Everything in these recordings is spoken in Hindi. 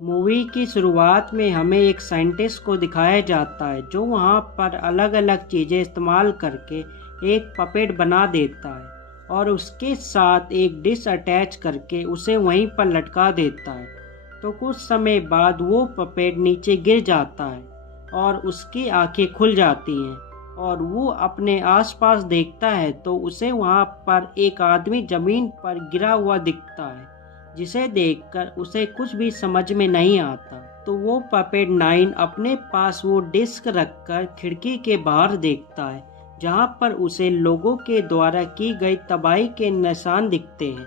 मूवी की शुरुआत में हमें एक साइंटिस्ट को दिखाया जाता है जो वहाँ पर अलग अलग चीज़ें इस्तेमाल करके एक पपेट बना देता है और उसके साथ एक डिश अटैच करके उसे वहीं पर लटका देता है। तो कुछ समय बाद वो पपेट नीचे गिर जाता है और उसकी आंखें खुल जाती हैं और वो अपने आसपास देखता है तो उसे वहाँ पर एक आदमी ज़मीन पर गिरा हुआ दिखता है, जिसे देखकर उसे कुछ भी समझ में नहीं आता। तो वो पपेट 9 अपने पास वो डिस्क रखकर खिड़की के बाहर देखता है, जहाँ पर उसे लोगों के द्वारा की गई तबाही के निशान दिखते हैं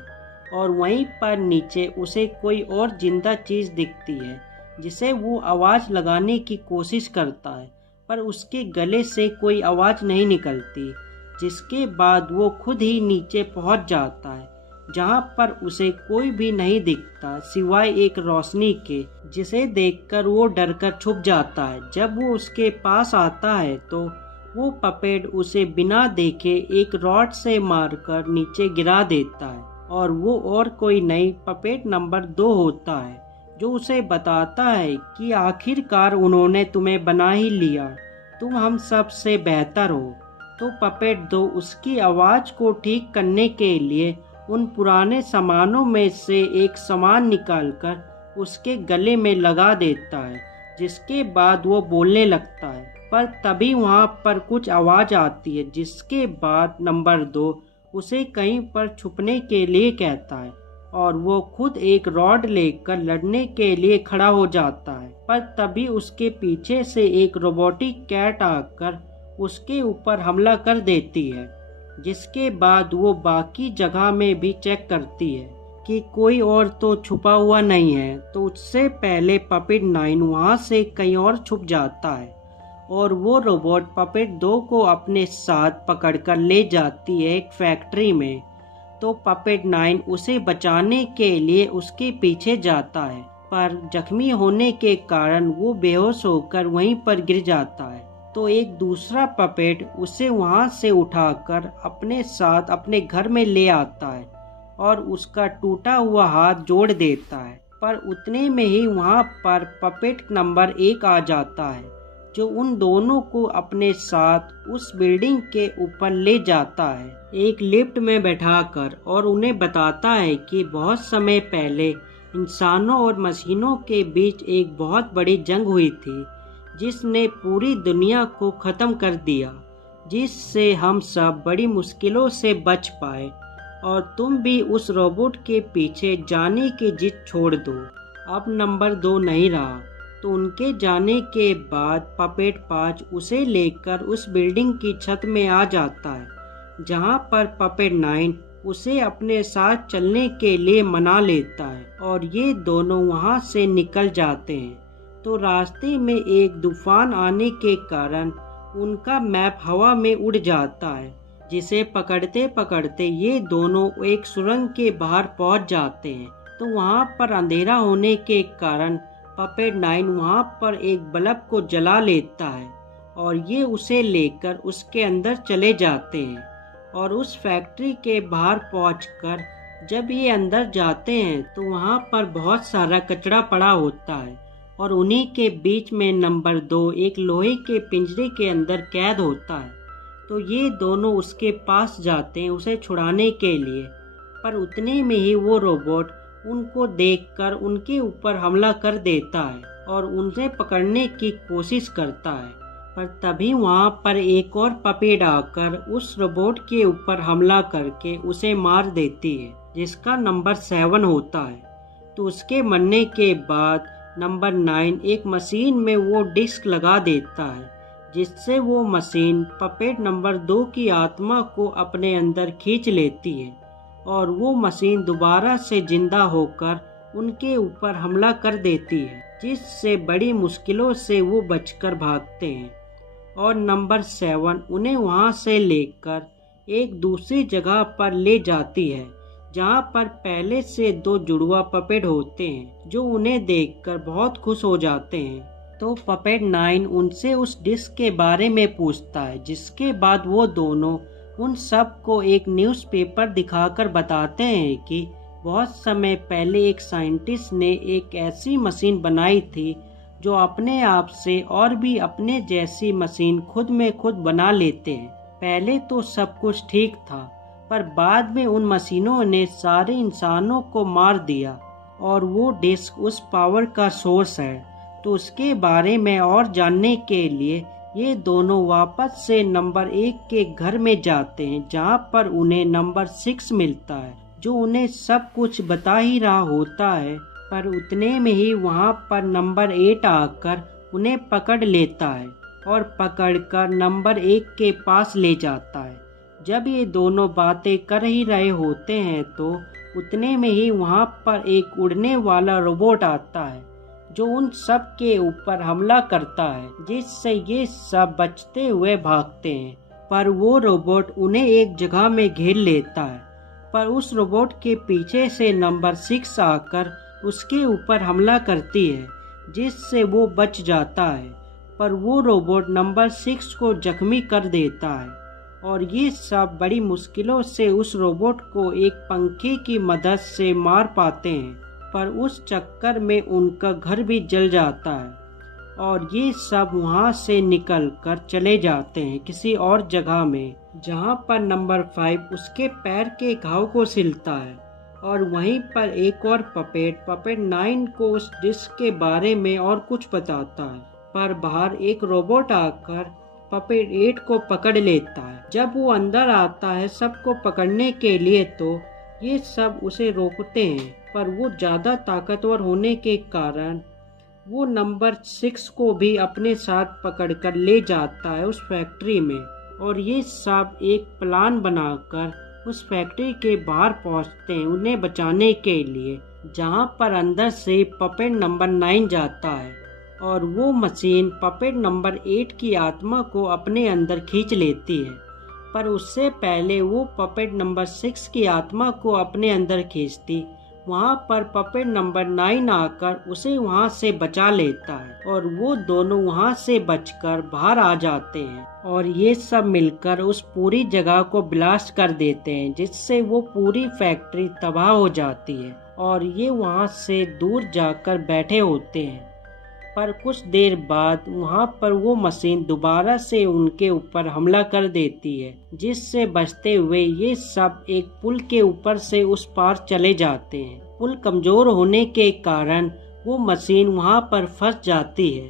और वहीं पर नीचे उसे कोई और जिंदा चीज दिखती है, जिसे वो आवाज लगाने की कोशिश करता है पर उसके गले से कोई आवाज नहीं निकलती। जिसके बाद वो खुद ही नीचे पहुंच जाता है, जहां पर उसे कोई भी नहीं दिखता सिवाय एक रोशनी के, जिसे देखकर वो डरकर छुप जाता है। जब वो उसके पास आता है तो वो पपेट उसे बिना देखे एक रॉड से मारकर नीचे गिरा देता है और वो और कोई नहीं पपेट नंबर 2 होता है, जो उसे बताता है कि आखिरकार उन्होंने तुम्हें बना ही लिया, तुम हम सब से बेहतर हो। तो पपेट 2 उसकी आवाज को ठीक करने के लिए उन पुराने सामानों में से एक सामान निकालकर उसके गले में लगा देता है, जिसके बाद वो बोलने लगता है। पर तभी वहाँ पर कुछ आवाज आती है, जिसके बाद नंबर 2 उसे कहीं पर छुपने के लिए कहता है और वो खुद एक रॉड लेकर लड़ने के लिए खड़ा हो जाता है। पर तभी उसके पीछे से एक रोबोटिक कैट आकर उसके ऊपर हमला कर देती है, जिसके बाद वो बाकी जगह में भी चेक करती है कि कोई और तो छुपा हुआ नहीं है। तो उससे पहले पपेट 9 वहाँ से कहीं और छुप जाता है और वो रोबोट पपेट 2 को अपने साथ पकड़कर ले जाती है एक फैक्ट्री में। तो पपेट 9 उसे बचाने के लिए उसके पीछे जाता है, पर जख्मी होने के कारण वो बेहोश होकर वहीं पर गिर जाता है। तो एक दूसरा पपेट उसे वहां से उठाकर अपने साथ अपने घर में ले आता है और उसका टूटा हुआ हाथ जोड़ देता है। पर उतने में ही वहां पर पपेट नंबर 1 आ जाता है, जो उन दोनों को अपने साथ उस बिल्डिंग के ऊपर ले जाता है एक लिफ्ट में बैठाकर, और उन्हें बताता है कि बहुत समय पहले इंसानों और मशीनों के बीच एक बहुत बड़ी जंग हुई थी, जिसने पूरी दुनिया को खत्म कर दिया, जिससे हम सब बड़ी मुश्किलों से बच पाए और तुम भी उस रोबोट के पीछे जाने की जिद छोड़ दो। अब नंबर 2 नहीं रहा। तो उनके जाने के बाद पपेट 5 उसे लेकर उस बिल्डिंग की छत में आ जाता है, जहां पर पपेट 9 उसे अपने साथ चलने के लिए मना लेता है और ये दोनों वहां से निकल जाते हैं। तो रास्ते में एक तूफान आने के कारण उनका मैप हवा में उड़ जाता है, जिसे पकड़ते पकड़ते ये दोनों एक सुरंग के बाहर पहुंच जाते हैं। तो वहां पर अंधेरा होने के कारण पपेट 9 वहां पर एक बल्ब को जला लेता है और ये उसे लेकर उसके अंदर चले जाते हैं। और उस फैक्ट्री के बाहर पहुंचकर जब ये अंदर जाते हैं तो वहां पर बहुत सारा कचरा पड़ा होता है और उन्हीं के बीच में नंबर 2 एक लोहे के पिंजरे के अंदर कैद होता है। तो ये दोनों उसके पास जाते हैं उसे छुड़ाने के लिए, पर उतने में ही वो रोबोट उनको देखकर उनके ऊपर हमला कर देता है और उनसे पकड़ने की कोशिश करता है। पर तभी वहां पर एक और पपेट आकर उस रोबोट के ऊपर हमला करके उसे मार देती है, जिसका नंबर 7 होता है। तो उसके मरने के बाद नंबर 9 एक मशीन में वो डिस्क लगा देता है, जिससे वो मशीन पपेट नंबर 2 की आत्मा को अपने अंदर खींच लेती है और वो मशीन दोबारा से जिंदा होकर उनके ऊपर हमला कर देती है, जिससे बड़ी मुश्किलों से वो बचकर भागते हैं। और नंबर 7 उन्हें वहां से लेकर एक दूसरी जगह पर ले जाती है, जहां पर पहले से 2 जुड़वा पपेट होते हैं, जो उन्हें देखकर बहुत खुश हो जाते हैं। तो पपेट 9 उनसे उस डिस्क के बारे में पूछता है, जिसके बाद वो दोनों उन सब को एक न्यूज़पेपर दिखाकर बताते हैं कि बहुत समय पहले एक साइंटिस्ट ने एक ऐसी मशीन बनाई थी जो अपने आप से और भी अपने जैसी मशीन खुद में खुद बना लेते हैं। पहले तो सब कुछ ठीक था, पर बाद में उन मशीनों ने सारे इंसानों को मार दिया और वो डिस्क उस पावर का सोर्स है। तो उसके बारे में और जानने के लिए ये दोनों वापस से नंबर 1 के घर में जाते हैं, जहाँ पर उन्हें नंबर 6 मिलता है, जो उन्हें सब कुछ बता ही रहा होता है। पर उतने में ही वहाँ पर नंबर 8 आकर उन्हें पकड़ लेता है और पकड़कर नंबर 1 के पास ले जाता है। जब ये दोनों बातें कर ही रहे होते हैं तो उतने में ही वहाँ पर एक उड़ने वाला रोबोट आता है, जो उन सब के ऊपर हमला करता है, जिससे ये सब बचते हुए भागते हैं। पर वो रोबोट उन्हें एक जगह में घेर लेता है, पर उस रोबोट के पीछे से नंबर 6 आकर उसके ऊपर हमला करती है, जिससे वो बच जाता है। पर वो रोबोट नंबर 6 को जख्मी कर देता है और ये सब बड़ी मुश्किलों से उस रोबोट को एक पंखे की मदद से मार पाते हैं। पर उस चक्कर में उनका घर भी जल जाता है और ये सब वहाँ से निकल कर चले जाते हैं किसी और जगह में, जहाँ पर नंबर 5 उसके पैर के घाव को सिलता है। और वहीं पर एक और पपेट 9 को उस डिस्क के बारे में और कुछ बताता है। पर बाहर एक रोबोट आकर पपेट 8 को पकड़ लेता है। जब वो अंदर आता है सबको पकड़ने के लिए, तो ये सब उसे रोकते हैं, पर वो ज़्यादा ताकतवर होने के कारण वो नंबर 6 को भी अपने साथ पकड़कर ले जाता है उस फैक्ट्री में। और ये सब एक प्लान बनाकर उस फैक्ट्री के बाहर पहुंचते हैं उन्हें बचाने के लिए, जहां पर अंदर से पपेट नंबर 9 जाता है और वो मशीन पपेट नंबर 8 की आत्मा को अपने अंदर खींच लेती है। पर उससे पहले वो पपेट नंबर 6 की आत्मा को अपने अंदर खींचती, वहाँ पर पपेट नंबर 9 आकर उसे वहाँ से बचा लेता है और वो दोनों वहाँ से बचकर बाहर आ जाते हैं और ये सब मिलकर उस पूरी जगह को ब्लास्ट कर देते हैं, जिससे वो पूरी फैक्ट्री तबाह हो जाती है और ये वहाँ से दूर जाकर बैठे होते हैं। पर कुछ देर बाद वहाँ पर वो मशीन दोबारा से उनके ऊपर हमला कर देती है, जिससे बचते हुए ये सब एक पुल के ऊपर से उस पार चले जाते हैं। पुल कमजोर होने के कारण वो मशीन वहाँ पर फंस जाती है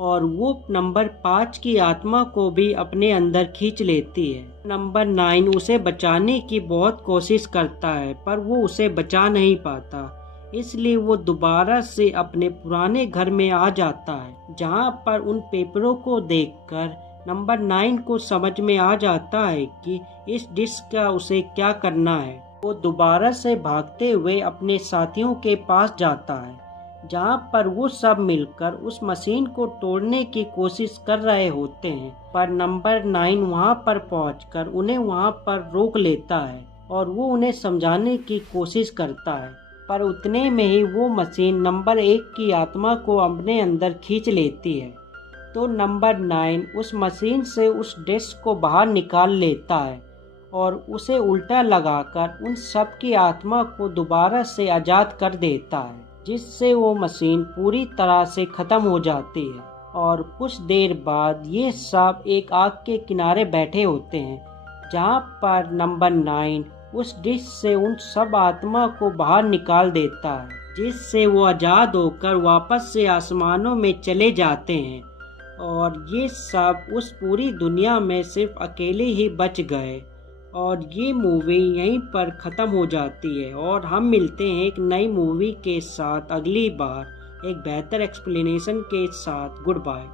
और वो नंबर 5 की आत्मा को भी अपने अंदर खींच लेती है। नंबर 9 उसे बचाने की बहुत कोशिश करता है, पर वो उसे बचा नहीं पाता, इसलिए वो दोबारा से अपने पुराने घर में आ जाता है, जहाँ पर उन पेपरों को देखकर नंबर 9 को समझ में आ जाता है कि इस डिस्क का उसे क्या करना है। वो दोबारा से भागते हुए अपने साथियों के पास जाता है, जहाँ पर वो सब मिलकर उस मशीन को तोड़ने की कोशिश कर रहे होते हैं। पर नंबर 9 वहाँ पर पहुँचकर उन्हें वहाँ पर रोक लेता है और वो उन्हें समझाने की कोशिश करता है। पर उतने में ही वो मशीन नंबर 1 की आत्मा को अपने अंदर खींच लेती है। तो नंबर 9 उस मशीन से उस डिस्क को बाहर निकाल लेता है और उसे उल्टा लगाकर उन सब की आत्मा को दोबारा से आज़ाद कर देता है, जिससे वो मशीन पूरी तरह से ख़त्म हो जाती है। और कुछ देर बाद ये सब एक आग के किनारे बैठे होते हैं, जहाँ पर नंबर 9 उस डिश से उन सब आत्मा को बाहर निकाल देता है, जिससे वो आज़ाद होकर वापस से आसमानों में चले जाते हैं। और ये सब उस पूरी दुनिया में सिर्फ अकेले ही बच गए। और ये मूवी यहीं पर ख़त्म हो जाती है और हम मिलते हैं एक नई मूवी के साथ अगली बार एक बेहतर एक्सप्लेनेशन के साथ। Good bye.